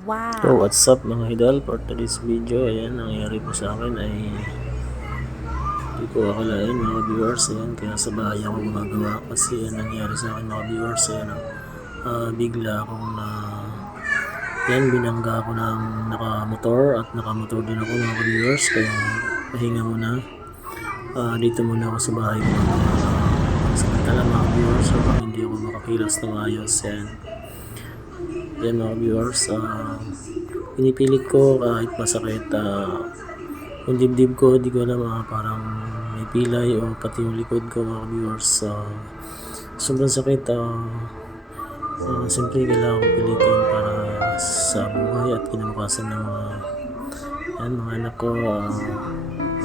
So Wow. what's up mga idol, for today's video, ayan, nangyari po sa akin ay hindi ko akalain mga viewers, ayan, kaya sa bahay ako gumagawa kasi ayan, nangyari sa akin mga viewers, ayan, bigla akong ayan, binangga ako ng nakamotor at nakamotor din ako mga viewers, kaya pahinga muna, dito muna ako sa bahay gumagawa samantala mga viewers, habang hindi ako makakilos ng ayos, ayan. Yan mga viewers, pinipilit ko kahit masakit, yung dibdib ko, di ko alam, parang may pilay o pati yung likod ko mga viewers, sobrang sakit, siyempre kailangan ko pilitin para sa buhay at kinabukasan ng mga anak ko,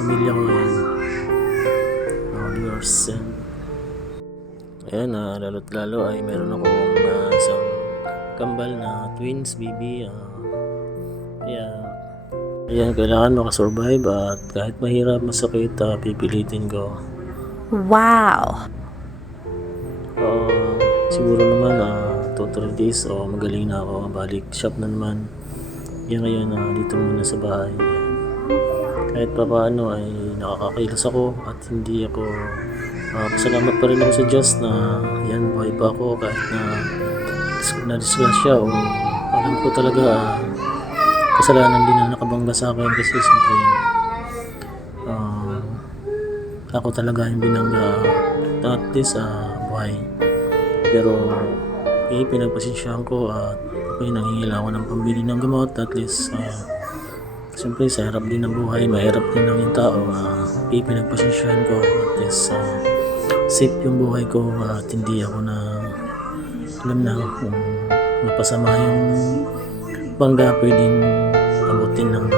pamilya ko, yan mga viewers, yan. Ayan, lalo't lalo ay meron akong isang kambal na twins baby, kaya ayan, kailangan makasurvive at kahit mahirap, masakit, pipilitin ko. Wow. Siguro naman 2-3 days o magaling na ako, balik shop na naman. Yan ngayon, dito muna sa bahay. Kahit pa paano ay nakakakilos ako at hindi ako, pasalamat pa rin ako sa Diyos na yan, buhay pa ako kahit na disgrasya o alam ko talaga, kasalanan din na nakabangga sa akin kasi siyempre ako talaga yung binangga at least buhay, pero pinagpasensyahan ko at nangingila ako ng pambili ng gamot at least siyempre sa hirap din ng buhay, mahirap din ng yung tao, pinagpasensyahan ko at least safe yung buhay ko at hindi ako na alam na kung mapasama yung bangga pwedeng abutin ng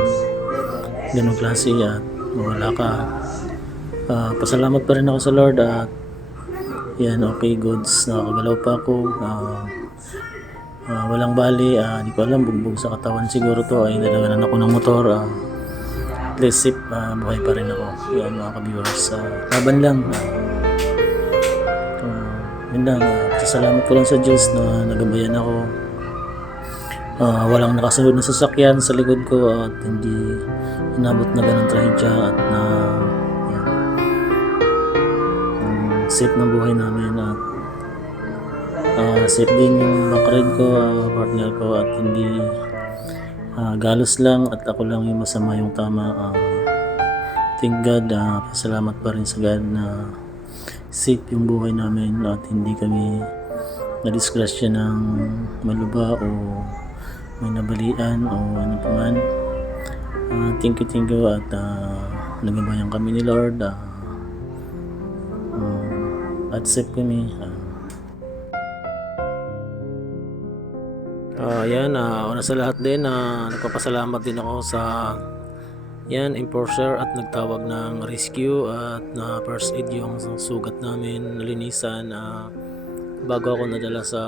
ganong klase at mawala ka. Pasalamat pa rin ako sa Lord at yan, okay goods, nakakagalaw pa ako, walang bali, di ko alam, bugbog sa katawan siguro to, ay nalaganan ako ng motor, at least safe, buhay pa rin ako. Yan mga ka-viewers, laban lang, yun lang, salamat ko lang sa Diyos na nagabayan ako. Walang nakasunod na sasakyan sa likod ko at hindi inabot na ganang trahedya at safe na buhay namin at safe din yung backride ko, partner ko, at hindi galos lang at ako lang yung masama yung tama. Thank God, salamat pa rin sa God na safe yung buhay namin at hindi kami na-disgrasya ng maluba o may nabalian o ano pa man. Thank you at nagabayan kami ni Lord, at safe kami. Yan, una sa lahat din, nagpapasalamat din ako sa yan, enforcer at nagtawag ng rescue at na first aid yung sugat namin, nalinisan, bago ako nadala sa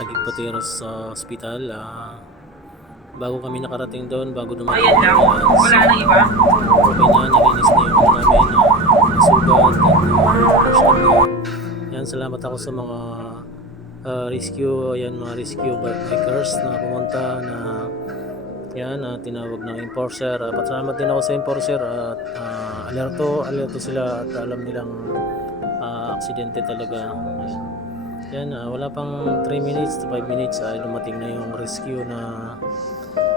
Taguig Pateros sa hospital. Bago kami nakarating doon, bago dumating ang ambulance, wala nang iba. Okay na, nalinis na yung namin, sugat at first aid na. Yan, salamat ako sa mga rescue, yan, mga rescue bikers na pumunta na yan, tinawag ng enforcer. Pasalamat din ako sa enforcer at alerto sila at alam nilang aksidente talaga. Yan, wala pang 3 minutes to 5 minutes ay dumating na yung rescue na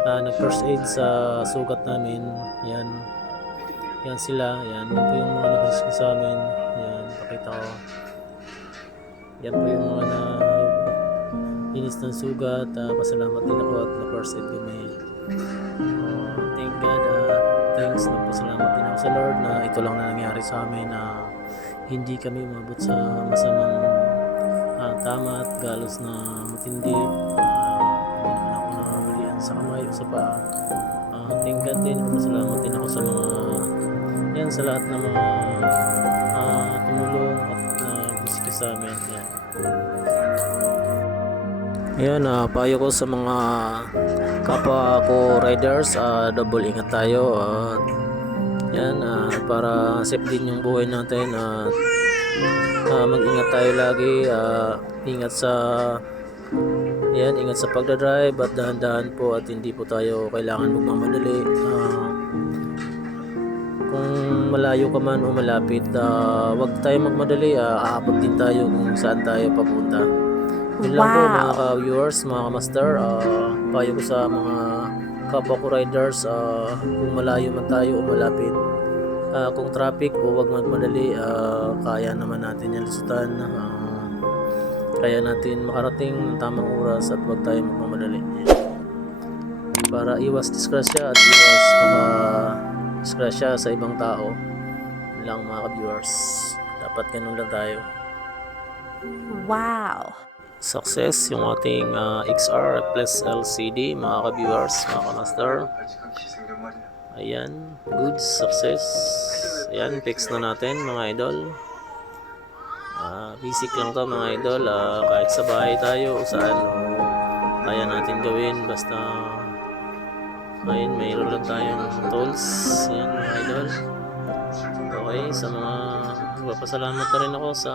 nag first aid sa sugat namin. Yan sila, yan po yung mga nag-rescue sa amin. Yan, pakita ko. Yan po yung mga linis ng sugat. Pasalamat din ako at na first aid kami. Thank God, thanks, nagpasalamat din ako sa Lord na ito lang na nangyari sa amin, na hindi kami umabot sa masamang tama at galos na matindi. Hindi naman ako nakabalian sa kamay o sa paa. Thank God din, pasalamat din ako sa mga yan, sa lahat ng mga tumulong at nag-rescue sa amin. Yan, payo ko sa mga kapwa ko riders, double ingat tayo at yan, para safe din yung buhay natin at mag-ingat tayo lagi, ingat sa Yan, ingat sa pagdadrive at dahan-dahan po at hindi po tayo kailangan magmamadali. Kung malayo ka man o malapit, wag tayo magmadali. Aabot din tayo kung saan tayo papunta. Yun lang po mga Wow. ka-viewers, mga ka-master. Payo ko sa mga kapwa ko riders, kung malayo man tayo o malapit. Kung traffic o wag magmadali, kaya naman natin yan lusutan. Kaya natin makarating ng tamang oras at wag tayo magmamadali. Para iwas disgrasya at iwas disgrasya sa ibang tao. Yun lang mga ka-viewers. Dapat ganun lang tayo. Wow. Success yung ating XR plus LCD mga ka-viewers, mga ka-master. Ayan, good success. Ayan, fix na natin mga idol. Basic lang to mga idol. Kahit sa bahay tayo o saan, kaya natin gawin basta ayun, mayroon lang tayong tools. Ayan mga idol. Okay, sa mga nagpapasalamat na rin ako sa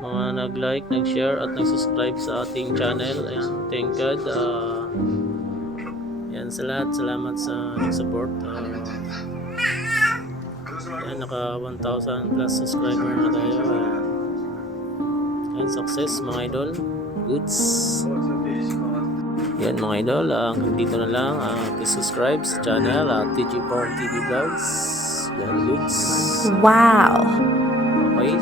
mga nag-like, nag-share at nag-subscribe sa ating channel. Ayan, thank God. Ayan sa lahat, salamat sa support. Ayan, naka 1,000 plus subscriber na tayo. Ayan, success mga idol. Goods. Yan mga idol, hanggang dito na lang. Please subscribe sa channel TG Power TV Vlogs. Yan, goods. Wow. Okay.